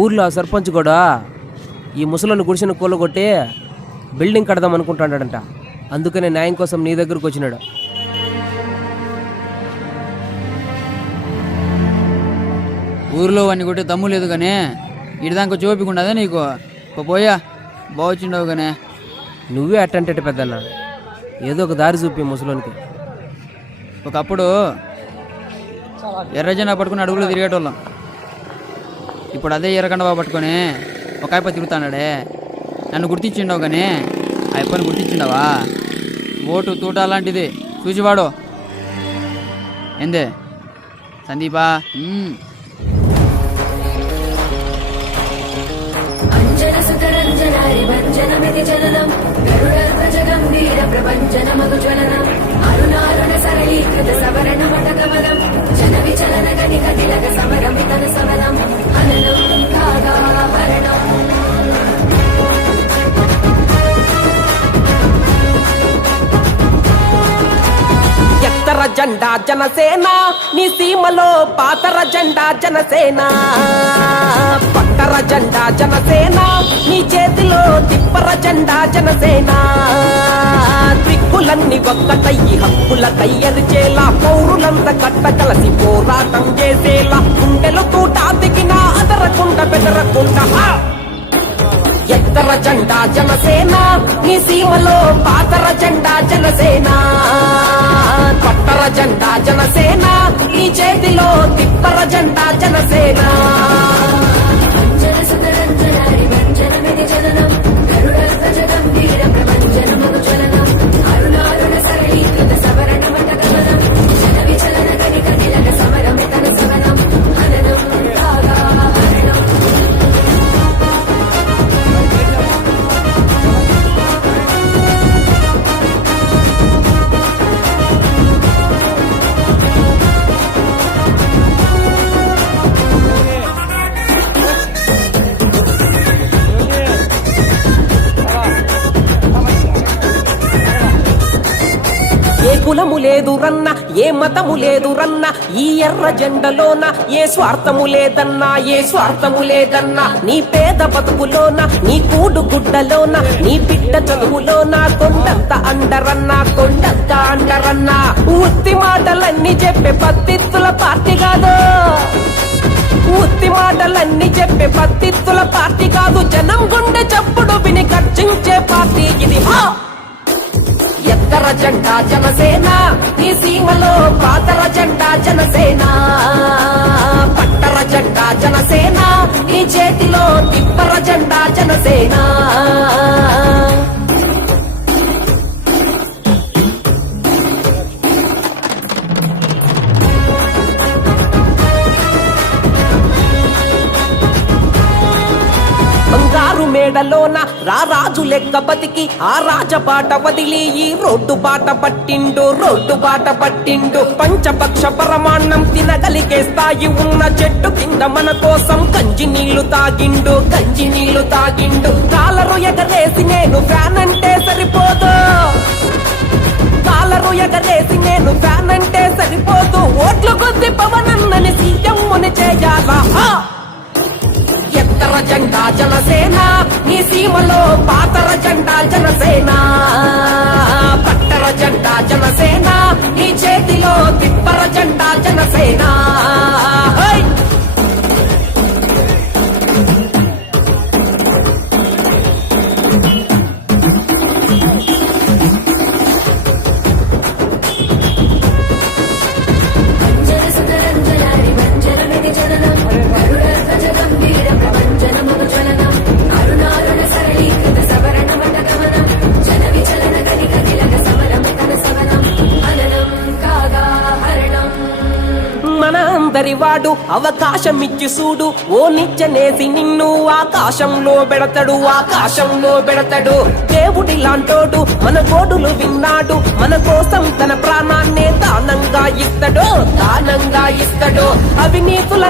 ఊర్లో సర్పంచ్ కూడా ఈ ముసలను గుడిసిన కూలగొట్టి బిల్డింగ్ కడదాం అనుకుంటాడంట. అందుకనే న్యాయం కోసం నీ దగ్గరకు వచ్చినాడు. ఊర్లో వాడిని కొట్టే దమ్ము లేదు కానీ ఇడిదాకా చూపిక ఉండదా నీకు? పోయా బాగొచ్చిండవు కానీ. నువ్వే అట్టంటే పెద్దన్న, ఏదో ఒక దారి చూపి ముసలోనికి. ఒకప్పుడు ఎర్రజెండా పట్టుకుని అడుగులు తిరిగేటోళ్ళం. ఇప్పుడు అదే ఎర్రకండవా పట్టుకొని ఒక అయ్యప్ప తిరుగుతాడే. నన్ను గుర్తించిండవు కానీ ఆ అయ్యప్పని గుర్తించిండవా? ఓటు తూట అలాంటిది చూసివాడు. ఏందే సందీపా? ఎత్తర జెండా జనసేన, నీ సీమలో పాతర జెండా జనసేన. పట్టర జెండా జనసేన, నీ చేతిలో తిప్పర జెండా జనసేన. దిక్కులన్నీ ఒక్కటయ్యి హక్కుల కయ్యరిచేలా, పౌరులంతా కట్ట కలిసి పోరాటం చేసేలా, గుండెలు తూట దిగినా అదరకుండా బెదరకుండా. ఎత్తర జెండా జనసేన, నీ సీమలో పాతర జెండా జనసేన. పట్టర జెండా జనసేన, నీ చేతిలో తిప్పర జెండా జనసేన. కులము లేదు రన్న, ఏ మతము లేదు రన్న, ఈ ఎర్ర జెండలోన ఏ స్వార్థము లేదన్నా, ఏ స్వార్థము లేదన్నా. నీ పేద బతుకులోన, నీ కూడు గుడ్డలోన, నీ బిడ్డ చదువులోన కొండంత అండరన్నా, కొండంత అండరన్నా. ఉత్తి మాటలన్నీ చెప్పే పత్తిత్తుల పార్టీ కాదు, ఉత్తి మాటలన్నీ చెప్పే పత్తిత్తుల పార్టీ కాదు. జనం గుండె చప్పుడు విని గర్జించే పార్టీ ఇది. ఎత్తర జెండా జనసేన, నీ సీమలో పాతర జెండా జనసేన. పట్టర జెండా జనసేన, నీ చేతిలో తిప్పర జెండా జనసేన. మేడలోన రారాజు లెక్క బతికి ఆ రాజబాట వదిలి ఈ రోడ్డు బాట పట్టిండు, రోడ్డు బాట పట్టిండు. పంచపక్ష పరమాన్నం తినగలిగే స్థాయి ఉన్న చెట్టు కింద మన కోసం గంజి నీళ్లు తాగిండు, గంజి నీళ్లు తాగిండు. కాలరు ఎగరేసి నేను ఫ్యాన్ అంటే సరిపోదు, కాలరు ఎగరేసి నేను ఫ్యాన్ అంటే సరిపోదు. ఓట్లు కొద్ది పవనన్నని సీఎంని చేయాలా? ఎత్తర జెండా జనసేన, నీ సీమలో పాతర జెండా జనసేన. పట్టర జెండా జనసేన, నీ చేతిలో తిప్పర జెండా జనసేన. ఇస్తాడు అవకాశం ఇచ్చి చూడు ఓ నిచ్చెనేసి నిన్ను ఆకాశంలో పెడతాడు దేవుడి లాంటోడు మన గోడులు విన్నాడు మన కోసం తన ప్రాణాన్నే దానంగా ఇస్తాడు అవినీతుల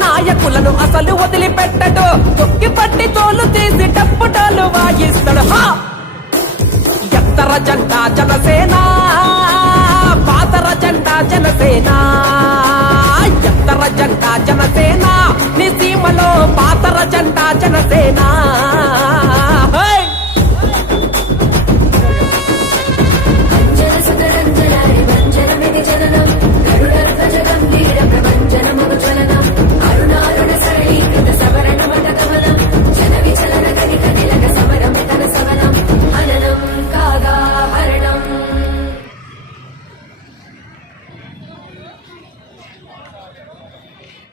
నాయకులను అసలు వదిలిపెట్టడు తొక్కి పట్టి తోలు తీసి టప్పుటాలు వాయిస్తాడు ఎత్తర జెండా జనసేన పాతర జెండా జనసేన ఎత్తర జెండా జనసేన నీ సీమలో పాతర జెండా జనసేన